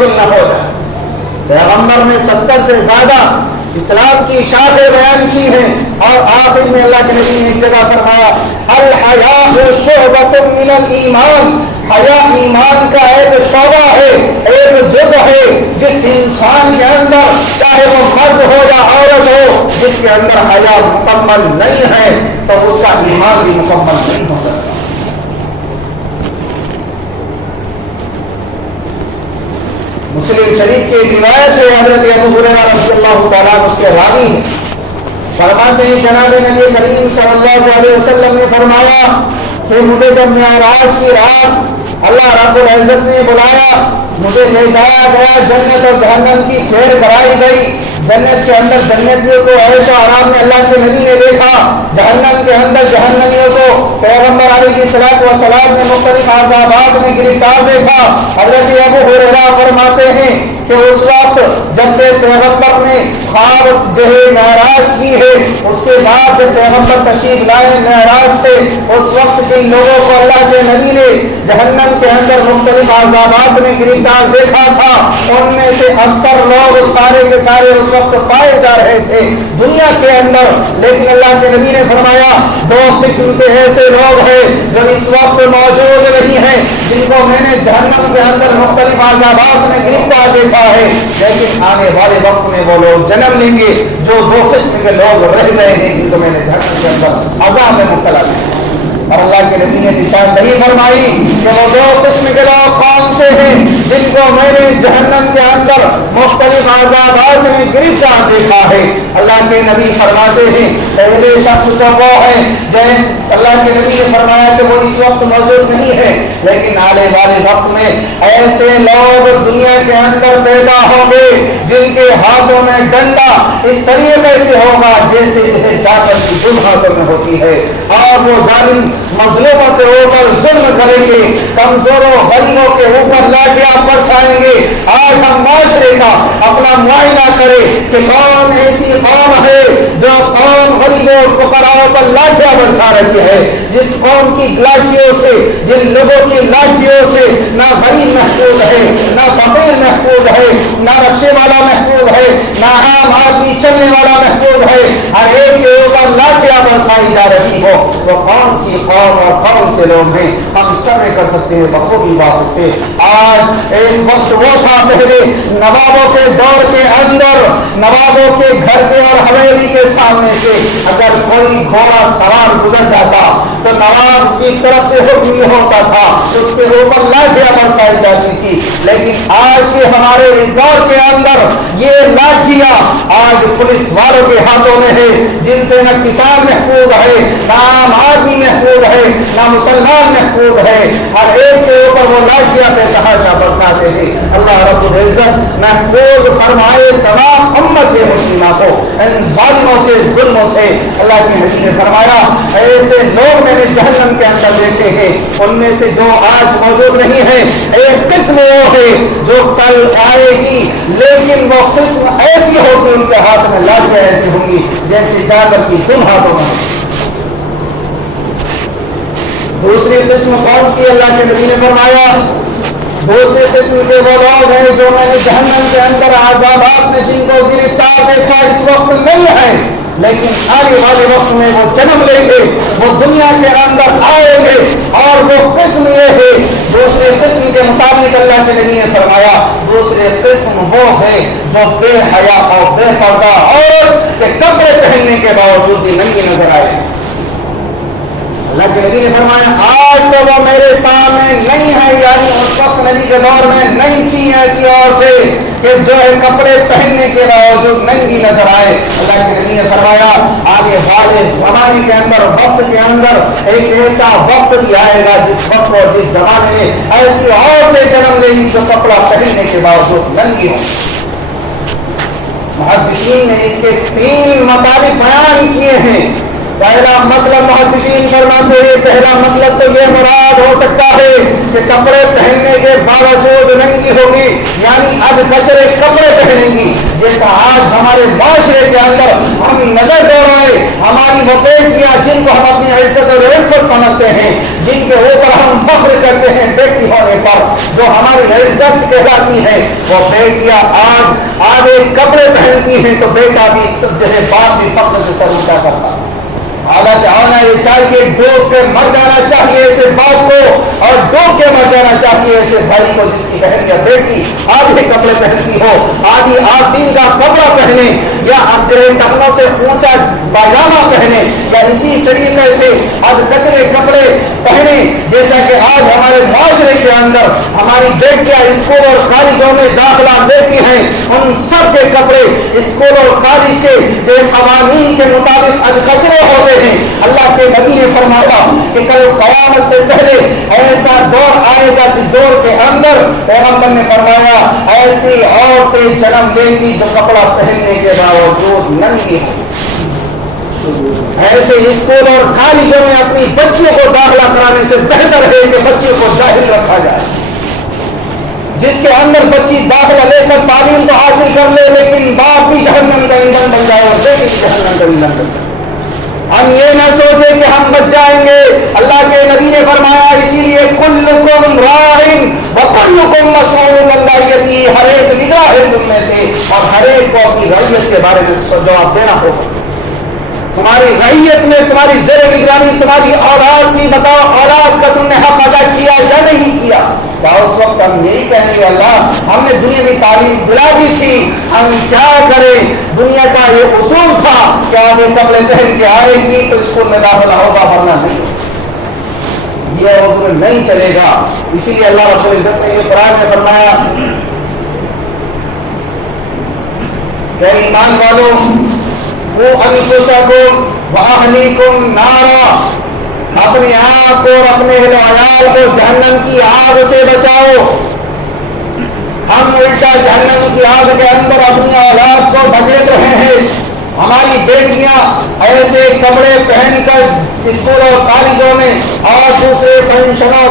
غافل نہ ہو جائے۔ پیغمبر نے 70 سے زیادہ اسلام کی شاخیں بیان کی ہیں، اور آخر میں اللہ کے نبی نے ایک جگہ فرمایا الحیاء شعبۃ من الایمان، حیا ایمان کا ایک شعبہ ہے، ایک جز ہے۔ جس انسان کے اندر چاہے وہ مرد ہو یا عورت ہو، جس کے اندر حیا مکمل نہیں ہے تو اس کا ایمان بھی مکمل نہیں ہو سکتا۔ مسلم شریف کی روایت ہے، حضرت ابو ہریرہ رضی اللہ تعالیٰ عنہ اس کے راوی ہیں، فرماتے ہیں جناب نبی کریم صلی اللہ علیہ وسلم نے فرمایا کہ مجھے جب معراج کی رات اللہ رب العزت نے بلایا، مجھے لے جایا گیا، جنت اور جہنم کی سیر کرائی گئی۔ جنت کے اندر جنتیوں کو عیش و آرام میں اللہ کے نبی نے دیکھا، جہنم کے اندر جہنمیوں کو پیغمبر علیہ الصلوۃ والسلام نے مختلف عذابات میں گرفتار دیکھا۔ حضرت ابو ہریرہ فرماتے ہیں کہ اس وقت جب پیغمبر نے خواب جو ہے معراج کی ہے، اس کے بعد جب پیغمبر تشریف لائے معراج سے، اس وقت جن لوگوں کو اللہ کے نبی نے جہنم کے اندر مختلف عذابات میں گرفتار دیکھا تھا، ان میں سے اکثر لوگ سارے کے سارے اس وقت پائے جا رہے تھے دنیا کے اندر، لیکن اللہ کے نبی نے فرمایا 2 قسم کے ایسے لوگ ہیں جو اس وقت موجود نہیں ہیں، جن کو میں نے جہنم کے اندر مختلف عذابات میں گرفتار دیکھا ہے، لیکن آنے والے وقت میں وہ لوگ جنم لیں گے جو 2 قسم کے لوگ رہ گئے ہیں، جن کو میں نے جہنم کے اندر عذاب میں مبتلا کیا۔ اور اللہ کے نبی نے نشاندہی فرمائی کہ وہ 2 قسم کے لوگ کون سے ہیں جن کو میں نے جہنم کے اندر مختلف عذابات میں گرفتار دیکھا ہے۔ اللہ کے نبی فرماتے ہیں پہلے شخص تو وہ ہے جو اللہ کے نبی نے فرمایا کہ وہ اس وقت موجود نہیں ہے، لیکن آنے والے وقت میں ایسے لوگ دنیا کے اندر پیدا ہوں گے جن کے ہاتھوں میں ڈنڈا اس طریقے سے ہوگا جیسے جاکر کی دم ہاتھوں میں ہوتی ہے، اور وہ ظالم مظلوموں کے اوپر ظلم کریں گے، کمزوروں غریبوں کے اوپر لاٹیاں برسائیں گے۔ آج ہم معاشرے کا اپنا معائنہ کریں کہ کون ایسی قوم ہے جو قوم غریبوں فقراء پر لاٹیاں برسا رہی ہے، جس قوم کی لاٹھیوں سے، جن لوگوں کی لاٹھیوں سے نہ غریب محفوظ ہے، نہ فقیر محفوظ ہے، نہ رکشے والا محفوظ ہے، نہ عام آدمی چلنے والا محفوظ ہے، ہر ایک کے اوپر لاٹیاں برسائی جا رہی ہو، وہ کون سی قوم اور کون سے لوگ ہیں؟ ہم سب کر سکتے ہیں بخوبی بات پہ۔ آج ایک وقت وہ تھا پہلے نوابوں کے دور کے اندر، نوابوں کے گھر کے اور حویلی کے سامنے سے اگر کوئی گھوڑا سوار گزر جاتا تو نواب کی طرف سے حکم یہ ہوتا تھا اس کے اوپر لاٹھیاں برسائی جاتی تھی، لیکن آج کے ہمارے اس دور کے اندر یہ لاٹھیاں آج پولیس والوں کے ہاتھوں میں ہے، جن سے نہ کسان محفوظ ہے، نہ عام آدمی محفوظ ہے، نہ مسلمان محفوظ ہے، ہر ایک کے اوپر وہ لاٹھیاں پہ تہاڑا برساتے ہیں۔ اللہ رب العزت محفوظ فرمائے تمام امت مسلمہ کو ان ظالموں کے ظلموں سے۔ اللہ کے نبی نے فرمایا ایسے لوگ میں نے جہنم کے اندر دیکھے ہیں، ان میں سے جو آج موجود نہیں ہے، ایک قسم وہ ہے جو کل آئے گی، لیکن وہ قسم ایسی ہوگی ان کے ہاتھ میں لاٹھیاں ایسی ہوں گی جیسے جانور کی دم ہاتھوں میں۔ دوسری قسم کون سی؟ اللہ کے نبی نے فرمایا دوسری قسم کے وہ لوگ ہیں جو میں نے جہنم کے اندر عذابات میں جن کو گرفتار دیکھا اس وقت نہیں ہے، لیکن آنے والے وقت میں وہ جنم لیں گے، وہ دنیا کے اندر آئیں گے، اور وہ قسم یہ ہے دوسرے قسم کے مطابق اللہ کے نبی نے فرمایا دوسرے قسم وہ ہے جو بے حیا اور بے پردہ اور کپڑے پہننے کے باوجود بھی ننگی نظر آئے۔ اللہ کے نبی نے فرمایا آج تو وہ میرے سامنے نہیں ہے، یعنی اس وقت نبی کے دور میں نہیں تھی ایسی عورتیں کہ جو ہے کپڑے پہننے کے باوجود ننگی نظر آئے۔ اللہ کے نبی نے فرمایا آگے والے زمانے کے اندر وقت کے اندر ایک ایسا وقت بھی آئے گا جس وقت اور جس زمانے میں ایسی عورتیں جنم لیں گی جو کپڑا پہننے کے باوجود ننگی ہوں۔ محدثین نے اس کے 3 مطالب بیان کیے ہیں۔ پہلا مطلب محدثین فرماتے ہیں پہلا مطلب تو یہ مراد ہو سکتا ہے کہ کپڑے پہننے کے باوجود ننگی ہوگی، یعنی اب کچرے کپڑے پہنیں گی، جیسا آج ہمارے معاشرے کے اندر ہم نظر دوڑائے ہماری وہ بیٹیاں جن کو ہم اپنی عزت اور عزت سمجھتے ہیں، جن کے اوپر ہم فخر کرتے ہیں بیٹی ہونے پر جو ہماری عزت کہلاتی ہے، وہ بیٹیاں آج آدھے کپڑے پہنتی ہیں تو بیٹا بھی جو ہے باپ بھی فخر سے سر اونچا کرتا ہے۔ حالانکہ ہونا یہ چاہیے ڈوب کے مر جانا چاہیے ایسے باپ کو، اور ڈوب کے مر جانا چاہیے ایسے بھائی کو جس کی بہن یا بیٹی آدھے کپڑے پہنتی ہو، آدھی آستین کا کپڑا پہنے، یا ٹخنوں سے اونچا پاجامہ پہنے، یا اسی طریقے سے اب کچرے کپڑے پہنے، جیسا کہ آج ہمارے معاشرے کے اندر ہماری بیٹیاں اسکول اور کالجوں میں داخلہ لیتی ہیں، ان سب کے کپڑے اسکول اور کالج کے جو قوانین کے مطابق کچرے ہوتے ہیں۔ اللہ کے نبی نے فرمایا کہ کل قیامت سے پہلے ایسا دور آئے گا جس دور کے اندر پیغمبر نے فرمایا ایسی عورتیں جنم لیں گی جو کپڑا پہننے کے باوجود ننگی ہیں۔ ایسے اسکول اور کالجوں میں اپنی بچیوں کو داخلہ کرانے سے بہتر ہے کہ بچیوں کو جاہل رکھا جائے، جس کے اندر بچی داخلہ لے کر تعلیم تو حاصل کر لے لیکن باپ بھی جہنم کا ایندھن بن جائے اور بیٹی بھی جہنم کا ایندھن بن جائے۔ ہم یہ نہ سوچیں کہ ہم بچ جائیں گے۔ اللہ کے نبی نے فرمایا اسی لیے کلکم راعٍ وکلکم مسئول عن رعیتہ، ہر ایک نگراں ہے تم میں سے اور ہر ایک کو اپنی رعیت کے بارے میں جواب دینا ہوگا۔ تمہاری رعیت میں تمہاری زیر نگرانی تمہاری اولاد تھی، بتاؤ اولاد کا تم نے حق ادا کیا یا نہیں کیا؟ کیا اس وقت ہم یہی کہیں گے اللہ ہم نے دنیا کی تعلیم دلا دی تھی، ہم کیا کریں؟ دنیا کا یہ اصول تھا کہ آدھے کپڑے پہن کے آئے گی تو اسکول میں داخلہ ہوگا ورنہ نہیں، یہ عذر نہیں چلے گا۔ اسی لیے اللہ رب العزت نے یہ قرآن میں فرمایا کہ ایمان والوں انفسکم واہلیکم نارا، اپنے آپ کو اور اپنے اہل و عیال کو جہنم کی آگ سے بچاؤ۔ ہم الٹا جہنم کی آگ کے اندر اپنی اولاد کو دھکیل رہے ہیں۔ ہماری بیٹیاں ایسے کپڑے پہن کر اسکول اور کالجوں میں اور دوسرے فنکشنوں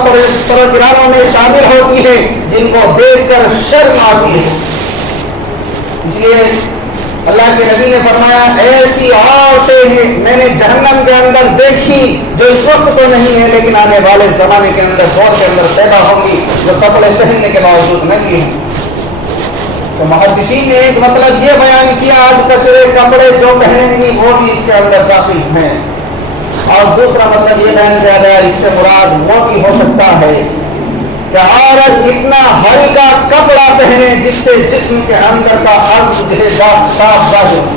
پروگراموں میں شامل ہوتی ہیں جن کو دیکھ کر شرم آتی ہے۔ اس لیے اللہ کے نبی نے فرمایا ایسی عورتیں ہیں میں نے جہنم کے اندر دیکھی جو اس وقت تو نہیں ہے لیکن آنے والے زمانے کے اندر دور کے اندر پیدا ہوں گی، جو کپڑے پہننے کے باوجود نہیں ہیں۔ تو محدثین نے ایک مطلب یہ بیان کیا آج کچرے کپڑے جو پہنیں گی وہ بھی اس کے اندر داخل ہیں، اور دوسرا مطلب یہ بیان کیا گیا اس سے مراد وہ بھی ہو سکتا ہے کہ عورت اتنا ہلکا کپڑا پہنے جس سے جسم کے اندر کا صاف ظاہر،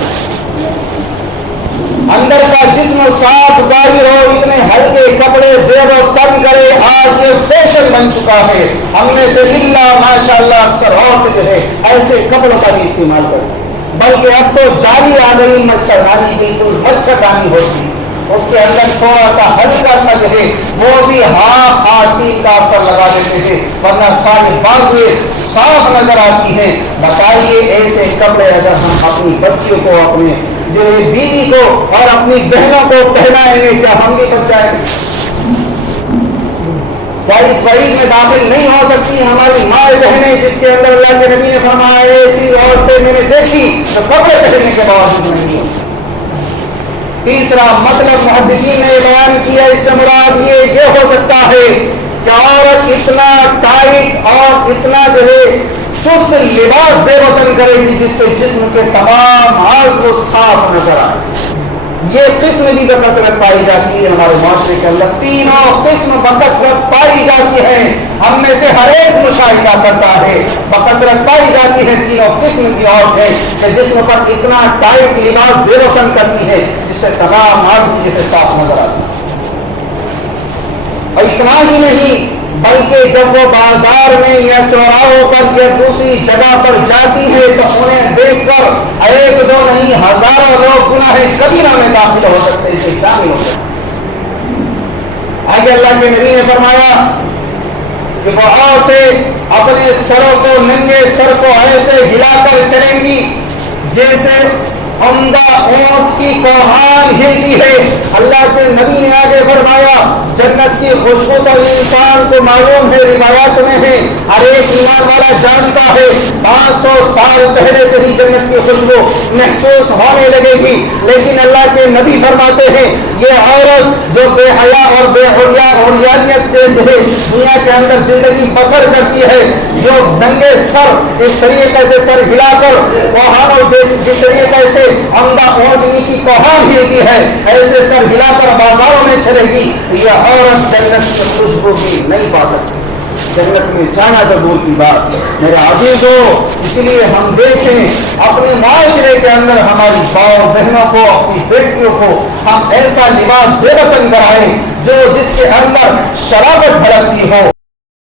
اندر کا جسم صاف ظاہر ہو، اتنے ہلکے کپڑے زیب و تن کرے۔ آج یہ فیشن بن چکا ہے، ہم میں سے اللہ ماشاءاللہ اکثر عورت جو ہے ایسے کپڑوں کا بھی استعمال کرتے، بلکہ اب تو جاری آ گئی مچھردانی، بالکل مچھردانی ہوتی، اس کے اندر تھوڑا سا ہلکا سا جو ہے وہ بھی ہاف آستین کا اثر لگا دیتے تھے ورنہ ساری بازویں صاف نظر آتی ہیں۔ بتائیے ایسے کپڑے اگر ہم اپنی بچیوں کو اپنے جو بیوی کو اور اپنی بہنوں کو پہنائیں گے کیا ہم بھی بچ جائیں گے؟ کیا اس وعید میں داخل نہیں ہو سکتی ہماری مائیں بہنیں جس کے اندر اللہ کے نبی نے فرمایا ایسی عورتیں میں نے دیکھی تو کپڑے پہننے کے باوجود نہیں ہو۔ تیسرا مطلب محدثین نے بیان کیا اس سے مراد یہ ہو سکتا ہے کہ عورت اتنا ٹائٹ اور اتنا جو ہے چست لباس سے وطن کرے گی جس سے جسم کے تمام عضو صاف نظر آئے۔ یہ قسم بھی بکثرت پائی جاتی ہے ہمارے معاشرے کے اندر، تینوں قسم بکثرت پائی جاتی ہے، ہم میں سے ہر ایک مشاہدہ کرتا ہے بکثرت پائی جاتی ہے تینوں قسم کی عورتیں کہ جسم پر اتنا ٹائٹ لباس زیر و تن کرتی ہے جس سے تمام عضو جسے صاف نظر آتی ہے۔ اور اتنا ہی نہیں بلکہ جب وہ بازار میں یا چوراہوں پر یا دوسری جگہ پر جاتی ہے تو انہیں دیکھ کر ایک دو نہیں ہزاروں لوگ گناہ کبیرہ میں داخل ہو سکتے ہیں، اسے شامل ہو سکتے ہیں۔ آگے اللہ کے نبی نے فرمایا کہ وہ عورتیں اپنے سروں کو ننگے سر کو ایسے ہلا کر چلیں گی جیسے عمدہ اونٹ کی کوہان ہلتی ہے۔ اللہ کے نبی نے آگے فرمایا جنت کی خوشبو تو انسان کو معلوم ہے، روایات میں ہے، ہر ایک ایمان والا جانتا ہے 500 سال پہلے سے ہی جنت کی خوشبو محسوس ہونے لگے گی، لیکن اللہ کے نبی فرماتے ہیں یہ عورت جو بے حیا اور بے حریانیت دنیا کے اندر زندگی بسر کرتی ہے، جو ننگے سر اس طریقے سے سر ہلا کر کوہانوں جس طریقے سے عمدہ اونٹنی کی کوہان ہلتی ہے ایسے سر ہلا کر بازاروں میں چلے گی، یہ عورت جنت کی خوشبو بھی نہیں پا سکتی، جنت میں جانا تو دور کی بات۔ میرے عزیزو، اس لیے ہم دیکھیں اپنے معاشرے کے اندر ہماری ماؤں بہنوں کو، اپنی بیٹیوں کو ہم ایسا لباس زیبتن کرائیں جو جس کے اندر شرافت بھڑکتی ہو،